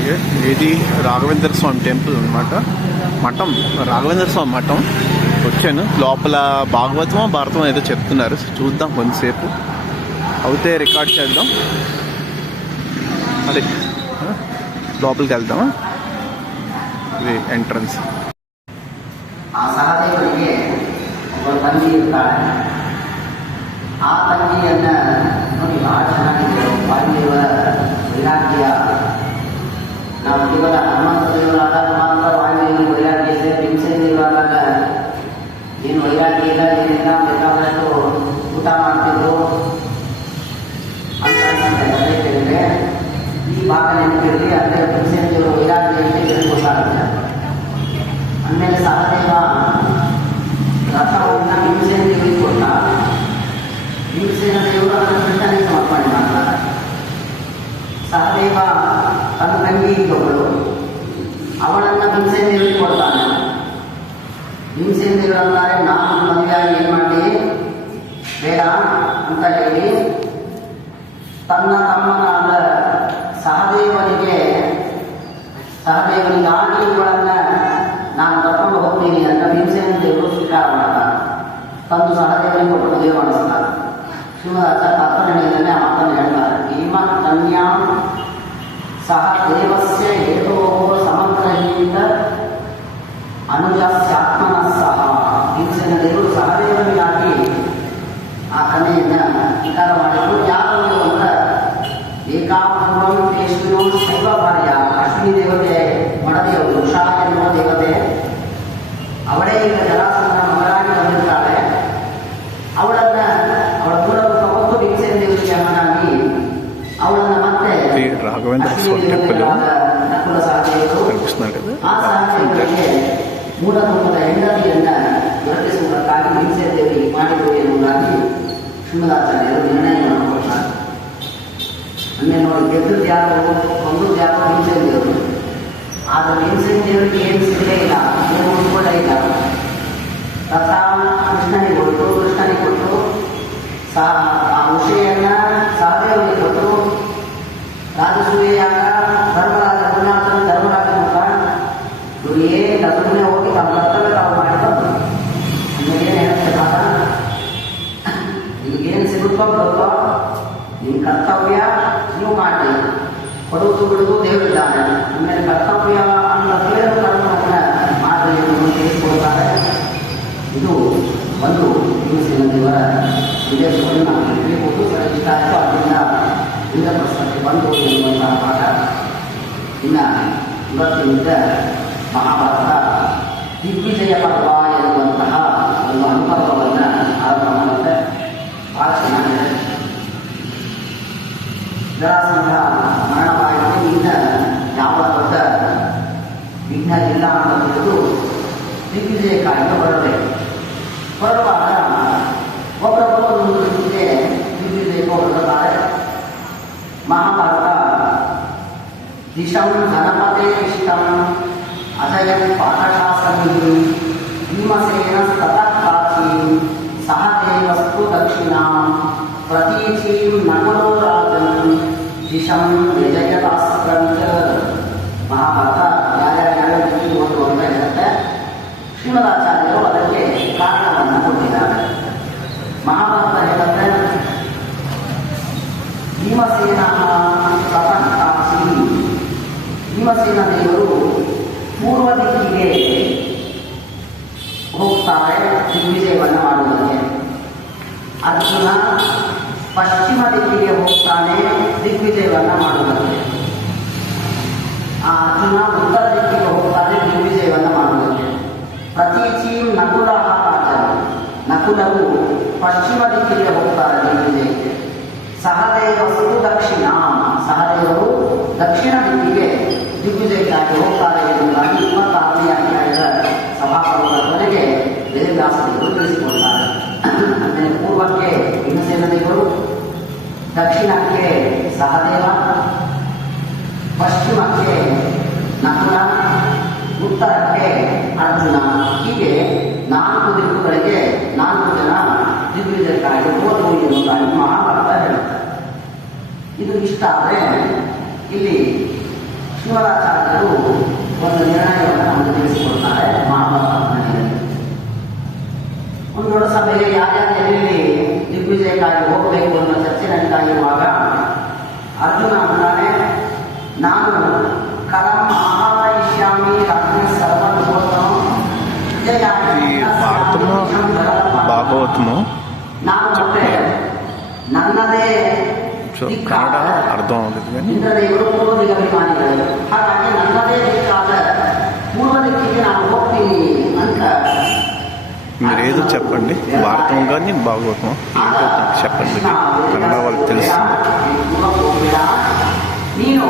అలాగే ఇది రాఘవేంద్ర స్వామి టెంపుల్ అనమాట, మఠం, రాఘవేంద్ర స్వామి మఠం. వచ్చాను, లోపల భాగవతమో భారతమో ఏదో చెప్తున్నారు, చూద్దాం కొంతసేపు అవుతే రికార్డ్ చేద్దాం. అదే లోపలికి వెళ్దామా, ఇది ಎಂಟ್ರೆನ್ಸ್. ಆ ಸಹದೇವನಿಗೆ ಒಬ್ಬ ತಂಗಿ ಇರ್ತಾಳೆ. ಆ ತಂಗಿಯನ್ನ ನೋಡಿ ಬಹಳ ಚೆನ್ನಾಗಿದೆ. ವಾಯುದೇವರ ವೈರಾಗ್ಯ, ನಾವು ಕೇವಲ ಹನುಮಂತ ದೇವರಾದಾಗ ಮಾತ್ರ ವಾಯುದೇವರ ವೈರಾಗ್ಯ ಇದೆ. ಭೀಮಸೇನ ದೇವರಾದಾಗ ಏನು ವೈರಾಗ್ಯ ಇಲ್ಲ, ಏನಿಲ್ಲ, ಬೇಕಾದಷ್ಟು ಊಟ ಮಾಡ್ತಿದ್ರು ಅಂತ ಕೇಳಿದ್ರೆ ಈ ಭಾಗ ನೆನಪಿರಲಿ. ಅಂದರೆ ಭೀಮಸೇನ ದೇವರು ವೈರಾಗ್ಯ ಅಂತ ಹೇಳ್ಕೊಳ್ತಾರೆ. ಆಮೇಲೆ ಸಹದೇವ ರಥವನ್ನು ಭೀಮಸೇನ ದೇವರಿಗೆ ಕೊಟ್ಟ. ಭೀಮಸೇನ ದೇವರು ಅದನ್ನು ಕೃಷ್ಣನಿಗೆ ಸಮರ್ಪಣೆ ಮಾಡ್ತಾರೆ. ಸಹದೇವ ತನ್ನ ತಂಗಿ ಇದ್ದವಳು, ಅವಳನ್ನು ಭೀಮಸೇನ ದೇವರಿಗೆ ಕೊಡ್ತಾನೆ. ಭೀಮಸೇನ ದೇವರು ಅಂತಾರೆ, ನಾನು ಮದುವೆಯಾಗಿ ಏನು ಮಾಡಿ ಬೇಡ ಅಂತ ಹೇಳಿ ತನ್ನ ತಮ್ಮನಾದ ಸಹದೇವನಿಗಾಗಿ ಇವುಗಳನ್ನು ನಾನು ಕರ್ಕೊಂಡು ಹೋಗ್ತೀನಿ ಅಂತ ಭೀಮಸೇನ ದೇವರು ಸ್ವೀಕಾರ ಮಾಡ್ತಾರೆ. ತಂದು ಸಹದೇವನಿಗೆ ಕೊಟ್ಟು ಮದುವೆ ಮಾಡಿಸ್ತಾರೆ. ಶ್ರೀಮದಾಚಾರ್ಯ ತಾತ್ಪರ್ಯದಲ್ಲಿ ಆ ಮಾತನ್ನು ಹೇಳ್ತಾರೆ. ಭೀಮ ಕನ್ಯಾಂ ಸಹದೇವಸ್ಯ ಹೇತೋ ಸಮಗ್ರಹೀತ ಅನುಜಸ್ಯಾತ್ಮನ ಸಹ. ಭೀಮಸೇನ ದೇವರು ಸಹದೇವನಿಗಾಗಿ ಆ ಕನ್ಯೆಯನ್ನು ಸ್ವೀಕಾರ ಮಾಡಿದ್ರು. ಯಾರು ಅಂದ್ರೆ ಏಕಾಪೂರ್ವಂ ಕೇಶವಿನೋ ಶೈವ ಭಾರ್ಯ, ಅಶ್ವಿನಿ ದೇವತೆ ಮಡದಿಯವರು, ಉಷಾ ಎನ್ನುವ ದೇವತೆ, ಅವಳೇ ಈಗ ಜಲಾಸನ ಮಗಳಾಗಿ ಬಂದಿರ್ತಾಳೆ. ಅವಳ ಮೂಲಕ ತಗೊಂಡು ಭೀಮಸೇನ ದೇವರಿಗೆ ಅಮ್ಮನಾಗಿ ಅವಳನ್ನ ಮತ್ತೆ ರಾಘವೇಂದ್ರ ಸ್ವಾಮಿ ಟೆಂಪಲ್ ನಕುಲ ಸಹದೇವರು ಆ ಸಹದೇವರಿಗೆ ಮೂಲಭೂತದ ಹೆಂಡತಿಯನ್ನ ದೊರಕಿಸುವುದಕ್ಕಾಗಿ ಭೀಮಸೇನ ದೇವರಿಗೆ ಮಾಡಿದರು ಎನ್ನುವುದಾಗಿ ಶ್ರೀಮದಾಚಾರ್ಯರು ನಿರ್ಣಯ ಮಾಡಿಕೊಳ್ತಾರೆ. ಅಂದರೆ ನೋಡಿ, ಗೆದ್ದದ್ದು ಯಾರು, ಕೊಂದದ್ದು ಯಾರು, ಭೀಮಸೇನ ದೇವರು. ಆದರೆ ಭೀಮಸೇನ ದೇವರಿಗೆ ಏನು ಸಿಗಲೇ ಇಲ್ಲ, ಏನು ಉಳ್ಕೊಳ್ಳೇ ಇಲ್ಲ. ರಥ ಕೃಷ್ಣನಿಗೆ ಕೊಟ್ಟು ಆ ಉಷೆಯನ್ನು ಸಹದೇವನಿಗೆ ಕೊಟ್ಟು ರಾಜಸೂಯೆಯಾಗ ಧರ್ಮರಾಜ ರಘುನಾಥನ ಧರ್ಮರಾಜನ ಮುಖ ಇವರು ಏನಿಲ್ಲ, ಸುಮ್ಮನೆ ಹೋಗಿ ತಮ್ಮ ಕರ್ತವ್ಯ ತಾವು ಮಾಡಿದ್ರು. ನಿಮಗೇನು ಹೇಳ್ತಕ್ಕಂಥ ನಿಮಗೇನು ಸಿಗುತ್ತೋ ಬರುತ್ತೋ ನಿಮ್ಮ ಕರ್ತವ್ಯ ನೀವು ಮಾಡಿ, ಕೊಡುವುದು ಬಿಡುವುದು ದೇವರಿದ್ದಾನೆ. ಆಮೇಲೆ ಕರ್ತವ್ಯ ಅಂತ ಕೇಳಲು ಕರ್ತವ್ಯ ಮಾಡಿ ತಿಳಿಸಿಕೊಡ್ತಾರೆ. ಇದು ಒಂದು ಭೀಮಸೇನ ದೇವರ ವಿದೇಶವನ್ನು ನಾವು ತಿಳಿಯಬಹುದು. ಇಷ್ಟ ಆಯಿತು, ಅದರಿಂದ ಇಂದ ಪ್ರಶ್ನೆಗೆ ಬಂದು ಎನ್ನುವಂತಹ ಪಾಠ. ಇನ್ನು ಇವತ್ತಿನಿಂದ ಮಹಾಭಾರತ ದಿಗ್ವಿಜಯ ಪರ್ವ ಎನ್ನುವಂತಹ ಒಂದು ಅನುಪರ್ವವನ್ನು ಆರಂಭ ಮಾಡುತ್ತೆ. ಭಾಳ ಚೆನ್ನಾಗಿದೆ. ಜರಾಸಂಧ ಮರಣವಾಯಿತು, ಇನ್ನು ಯಾವ ದೊಡ್ಡ ವಿಘ್ನ ಇಲ್ಲ ಅಂತ ತಿಳಿದು ದಿಗ್ವಿಜಯ ಕಾರ್ಯ ಹೊರಡುವಾಗ ಒಬ್ಬರೊಬ್ಬರು ಒಂದು ರೀತಿಗೆ ದಿಗ್ವಿಜಯಕ್ಕೆ ಹೊರಡುತ್ತಾರೆ. ಮಹಾಭಾರತ ದಿಶಂ ಧನಪತೆ ಇಷ್ಟಂ ಅಜಯಂ ಪಾಠಶಾಸನಿ ಭೀಮಸೇನ ತತಃ ಸಹದೇವಸ್ತು ದಕ್ಷಿಣಾಂ ಪ್ರತೀಚೀಂ ನಕುಲೋ ರಾಜನ್ ದಿಶಂ ವಿಜಯದಾಸ್ಕಂಚ. ಮಹಾಭಾರತ ಯಾರ್ಯಾರ ರೀತಿ ಓದು ಅಂತ ಇರುತ್ತೆ. ಶ್ರೀಮದಾಚಾರ್ಯರು ಅದಕ್ಕೆ ಕಾರಣವನ್ನು ಕೊಟ್ಟಿದ್ದಾರೆ. ಮಹಾಭಾರತ ಹೇಳುತ್ತೆ, ಭೀಮಸೇನ ತತಃ ಭೀಮಸೇನ ದೇವರು ಪೂರ್ವ ದಿಕ್ಕಿಗೆ ಹೋಗ್ತಾರೆ ದಿಗ್ವಿಜಯವನ್ನು ಮಾಡುವುದಕ್ಕೆ. ಅರ್ಜುನ ಪಶ್ಚಿಮ ದಿಕ್ಕಿಗೆ ಹೋಗ್ತಾನೆ ದಿಗ್ವಿಜಯವನ್ನು ಮಾಡುವುದಕ್ಕೆ. ಆ ಅರ್ಜುನ ಉತ್ತರ ದಿಕ್ಕಿಗೆ ಹೋಗ್ತಾನೆ ದಿಗ್ವಿಜಯವನ್ನು ಮಾಡುವುದಕ್ಕೆ. ಪ್ರತೀಚೀಂ ನಕುಲ ನಕುಲವು ಪಶ್ಚಿಮ ದಿಕ್ಕಿಗೆ ಹೋಗ್ತಾರೆ ದಿಗ್ವಿಜಯಕ್ಕೆ. ಸಹದೇವಸ್ತು ದಕ್ಷಿಣ, ಸಹದೇವರು ದಕ್ಷಿಣ ದಿಕ್ಕಿಗೆ ದಿಗ್ವಿಜಯಕ್ಕಾಗಿ ಹೋಗ್ತಾರೆ ಎನ್ನುವುದಾಗಿ 26ನೇ ಅಧ್ಯಾಯದ ಸಭಾಪರ್ವದವರೆಗೆ ವೇದವ್ಯಾಸದೇವರು ತಿಳಿಸಿಕೊಡ್ತಾರೆ. ಅಂದರೆ ಪೂರ್ವಕ್ಕೆ ಭೀಮಸೇನ ದೇವರು, ದಕ್ಷಿಣಕ್ಕೆ ಸಹದೇವ, ಪಶ್ಚಿಮಕ್ಕೆ ನಕುಲ, ಉತ್ತರಕ್ಕೆ ಅರ್ಜುನ. ಹೀಗೆ 4 ದಿಕ್ಕುಗಳಿಗೆ 4 ಜನ ದಿಗ್ವಿಜಯಕ್ಕಾಗಿ ಹೋದರು ಎನ್ನುವುದಾಗಿ ಮಹಾಭಾರತ ಹೇಳುತ್ತೆ. ಇದು ಇಷ್ಟ ಆದರೆ ಇಲ್ಲಿ ಶ್ರೀಮದಾಚಾರ್ಯರು ಒಂದು ನಿರ್ಣಯವನ್ನು ನಮಗೆ ತಿಳಿಸಿಕೊಡ್ತಾರೆ ಮಹಾಭಾರತದಲ್ಲಿ. ಒಂದು ದೊಡ್ಡ ಸಭೆಗೆ ಯಾರ್ಯಾರು ಎಲ್ಲಿ ದಿಗ್ವಿಜಯಕ್ಕಾಗಿ ಹೋಗಬೇಕು ಅನ್ನೋ ಚರ್ಚೆ ನಡೀತಾಗಿರುವಾಗ ಅರ್ಜುನ ಅಂತಾನೆ, ನಾನು ಕಲಂ ಆಹಾರಯಿಷ್ಯಾಮಿ ರಾತ್ರಿ ಸರ್ವೋತ್ತಮ ಈ ಭಾರತము ಭಾಗವತము ನಾನು ಮತ್ತೆ ನನ್ನದೇ ಸೊ ಕನ್ನಡ ಅರ್ಥ ಆಗುತ್ತೆ కానీ ಇಂದ್ರದೇವರು ಪೂರ್ವ ದಿಗಭಿಮಾನಿಗಳು, ಹಾಗಾಗಿ ನನ್ನದೇ ದಿಕ್ಕಾದ ಪೂರ್ವ ದಿಕ್ಕಿಗೆ ನಾನು ಹೋಗ್ತೀನಿ ಅಂತ మీరు ఏదో చెప్పండి, భారతం కానీ భాగవతం ఏంటో నాకు చెప్పండి, కన్నడ వాళ్ళకి తెలుస్తుంది. నేను